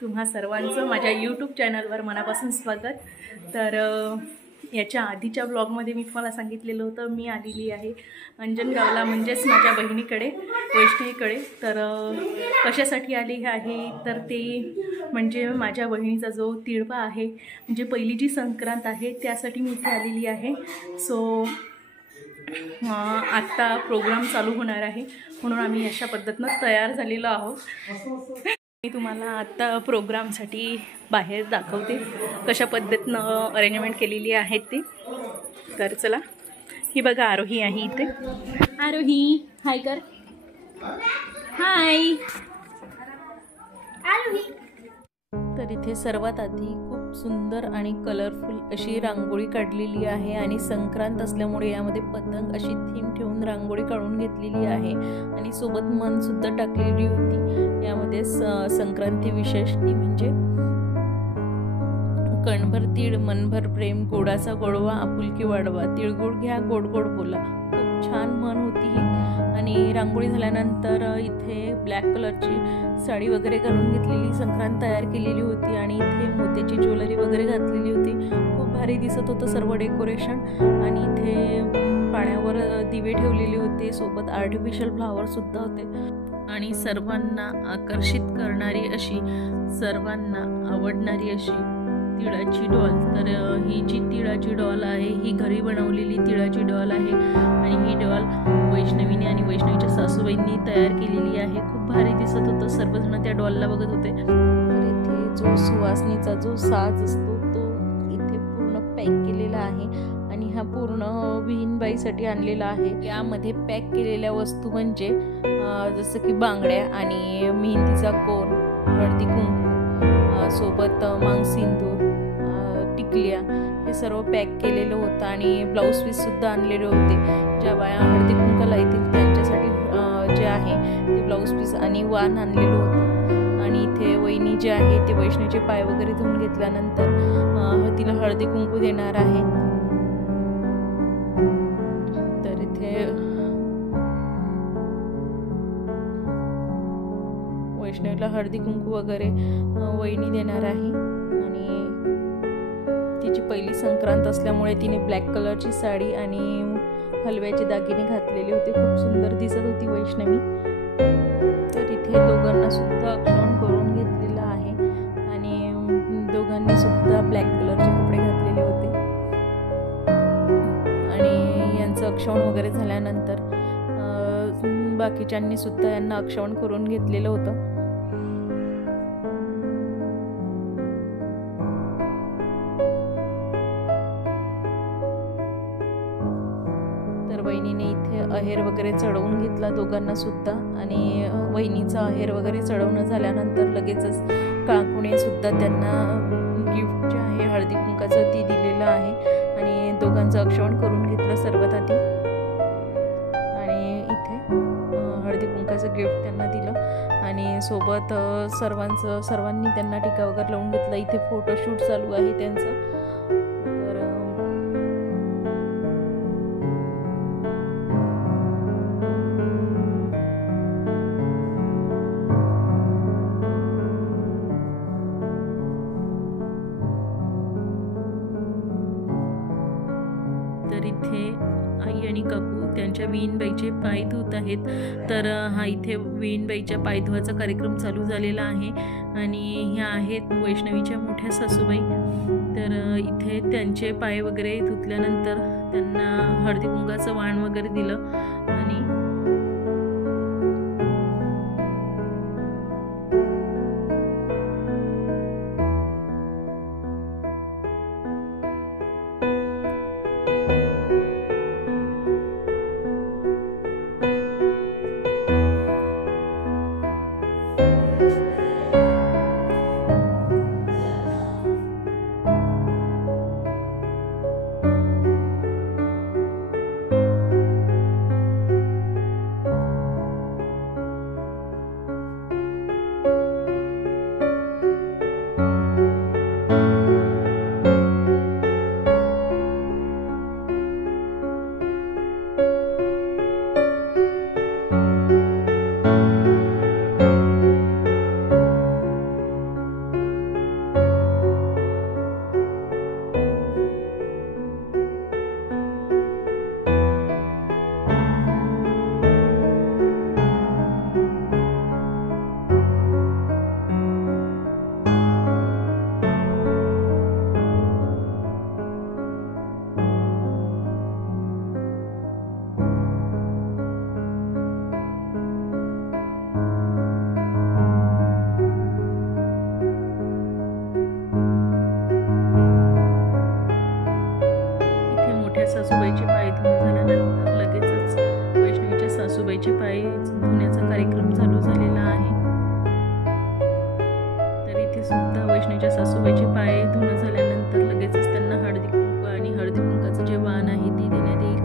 तुम्हा सर्वांचं माझ्या यूट्यूब चॅनलवर मनापासून स्वागत। तर याच्या आधीच्या ब्लॉगमध्ये मी तुम्हाला सांगितलेलं होतं मी आलेली आहे अंजनगावला, म्हणजेच माझ्या बहिणीकडे, वैष्णवीकडे। तर कशासाठी आली आहे तर ते म्हणजे माझ्या बहिणीचा जो तिळवा आहे, म्हणजे पहिली जी संक्रांत आहे त्यासाठी मी इथे आलेली आहे। सो आत्ता प्रोग्राम चालू होणार आहे म्हणून आम्ही अशा पद्धतीनं तयार झालेलो आहोत। मी तुम्हाला आत्ता प्रोग्रामसाठी बाहेर दाखवते कशा पद्धतीनं अरेंजमेंट केलेली आहे ती। तर चला, ही बघा आरोही आहे इथे। आरोही हाय कर, हाय आरोही। तर इथे सर्वात आधी खूप सुंदर आणि कलरफुल अशी रांगोळी काढलेली आहे आणि संक्रांत असल्यामुळे यामध्ये पतंग अशी थीम ठेवून रांगोळी काढून घेतलेली आहे आणि सोबत मन सुद्धा टाकलेली होती। यामध्ये संक्रांती विशेष ती म्हणजे कणभर तीळ मनभर प्रेम, गोडाचा गोडवा आपुलकी वाढवा, तिळगुळ घ्या गोड गोड बोला। खूप छान मन होती ही। आणि रांगोळी झाल्यानंतर इथे ब्लॅक कलरची साडी वगैरे घालून घेतलेली संक्रांत तयार केलेली होती आणि इथे मोत्याची ज्वेलरी वगैरे घातलेली होती। खूप भारी दिसत होतं सर्व डेकोरेशन। आणि इथे पाण्यावर दिवे ठेवलेले होते, सोबत आर्टिफिशियल फ्लावर सुद्धा होते आणि सर्वांना आकर्षित करणारी अशी, सर्वांना आवडणारी अशी तिळाची डॉल। तर ही जी तिळाची डॉल आहे ही घरी बनवलेली तिळाची डॉल आहे आणि ही डॉल वैष्णवीने आणि वैष्णवीच्या सासूबाईंनी तयार केलेली आहे। खूप भारी दिसत होतं, सर्वजण त्या डॉलला बघत होते। तर इथे जो सुवासनीचा जो साज असतो तो इथे पूर्ण पॅक केलेला आहे आणि हा पूर्ण विहीनबाईसाठी आणलेला आहे। यामध्ये पॅक केलेल्या वस्तू म्हणजे जसं की बांगड्या आणि मेहंदीचा कोन, हळदी कुंकू, सोबत मांगसिंदूर, टिकल्या, हे सर्व पॅक केलेलं होतं आणि ब्लाऊज पीस सुद्धा आणलेले होते। ज्या बाया हळदी कुंकाला येतील त्यांच्यासाठी जे आहे ते ब्लाऊज पीस आणि वाण आणलेलं होतं। आणि इथे वहिनी जे आहे ते वैष्णवीचे पाय वगैरे धुवून घेतल्यानंतर तिला हळदी कुंकू देणार आहे। तर इथे वैष्णवीला हळदी कुंकू वगैरे वहिनी देणार आहे आणि तिची पहिली संक्रांत असल्यामुळे तिने ब्लॅक कलरची साडी आणि हलव्याचे दागिने घातलेले होते। खूप सुंदर दिसत होती वैष्णवी। तर इथे दोघांना सुद्धा औक्षण करून घेतलेलं आहे आणि दोघांनी सुद्धा ब्लॅक कलरचे कपडे घातलेले होते आणि यांचं औक्षण वगैरे झाल्यानंतर बाकीच्यांनी सुद्धा यांना औक्षण करून घेतलेलं होतं। वहिनीने इथे अहेर वगैरे चढवून घेतला दोघांना सुद्धा आणि वहिनीचा अहेर वगैरे चढवणं झाल्यानंतर लगेचच काकुने सुद्धा त्यांना गिफ्ट जे आहे हळदी कुंकाचं ती दिलेलं आहे आणि दोघांचं औक्षण करून घेतलं सर्वात आधी आणि इथे हळदी कुंकाचं गिफ्ट त्यांना दिलं आणि सोबत सर्वांनी त्यांना टीका वगैरे लावून घेतला। इथे फोटोशूट चालू आहे त्यांचं। तर इथे आई आणि काकू त्यांच्या विहीनबाईचे पाय धुत आहेत। तर हा इथे विहीनबाईच्या पाय धुवाचा कार्यक्रम चालू झालेला आहे आणि ह्या आहेत वैष्णवीच्या मोठ्या सासूबाई। तर इथे त्यांचे पाय वगैरे धुतल्यानंतर त्यांना हळदी कुंकाचं वाण वगैरे दिलं आणि सुद्धा वैष्णवीच्या सासूबाईचे पाय धुणं झाल्यानंतर लगेचच त्यांना हळदी कुंकू आणि हळदी कुंकाचं जे वाण आहे ते देण्यात येईल.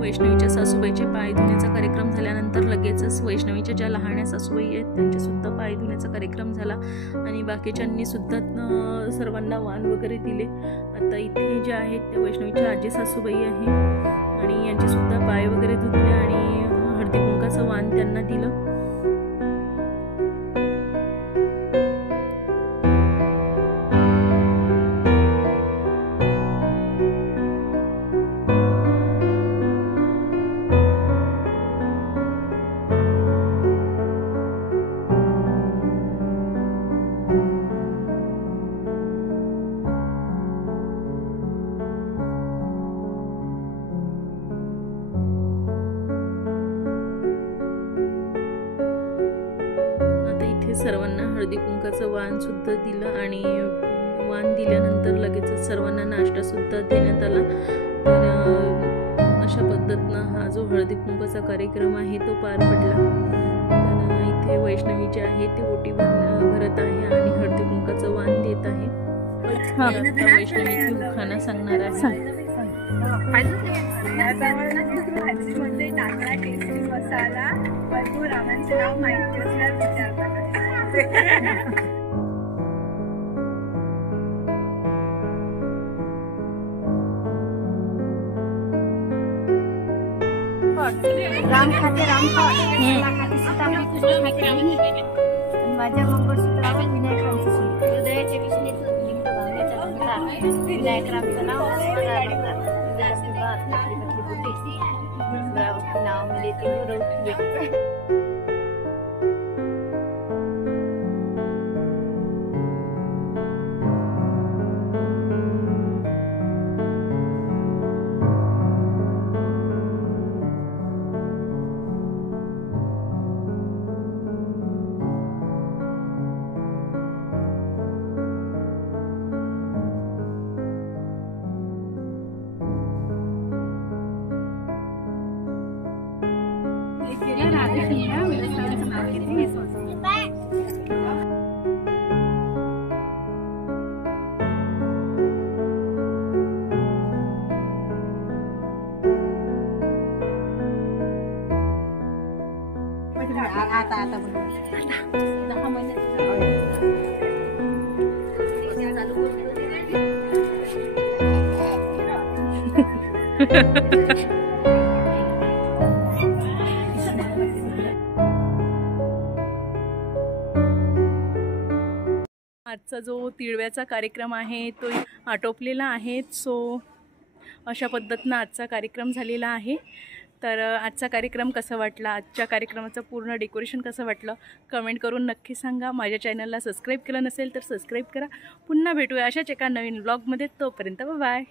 वैष्णवीच्या सासूबाईचे पाय धुण्याचा कार्यक्रम झाल्यानंतर लगेचच वैष्णवीच्या ज्या लहान सासूबाई आहेत त्यांचे सुद्धा पाय धुण्याचा कार्यक्रम झाला आणि बाकीच्यांनी सुद्धा सर्वांना वाण वगैरे दिले. आता इथे जे आहेत त्या वैष्णवीच्या आजी सासूबाई आहे आणि यांचे सुद्धा पाय वगैरे धुतले आणि हळदी कुंकाचं वाण त्यांना दिलं. सर्वांना हळदी कुंकाचं वाण सुद्धा दिलं आणि वाण दिल्यानंतर लगेचच सर्वांना नाश्ता सुद्धा देण्यात आला. तर अशा पद्धतीनं हा जो हळदी कुंकाचा कार्यक्रम आहे तो पार पडला. तर इथे वैष्णवी जी आहे ती ओटी भरत आहे आणि हळदी कुंकाचं वाण देत आहे. वैष्णवी खाना सांगणार आहे. भाजीमध्ये टाकला टेस्टी मसाला भरपूर रामांचे नाव माहिती असल्यास विचारतात. राम खाते राम खाते सीताफळ कृष्ण खाते. माझ्या मंगळसूत्रावर विनायकांचं हृदयाच्या विष्णूचं लिंग बांधण्याचा अंकार विनायकरामचं नाव नाव मिले ते आता 10 महिने आजचा जो तिळव्याचा कार्यक्रम आहे तो आटोपलेला आहे. सो अशा पद्धतीनं आजचा कार्यक्रम झालेला आहे. तर आजचा कार्यक्रम कसा वाटला, आजच्या कार्यक्रमाचं पूर्ण डेकोरेशन कसं वाटलं कमेंट करून नक्की सांगा. माझ्या चॅनलला सबस्क्राईब केलं नसेल तर सबस्क्राईब करा. पुन्हा भेटूया अशाच एका नवीन व्लॉगमध्ये. तोपर्यंत बाय.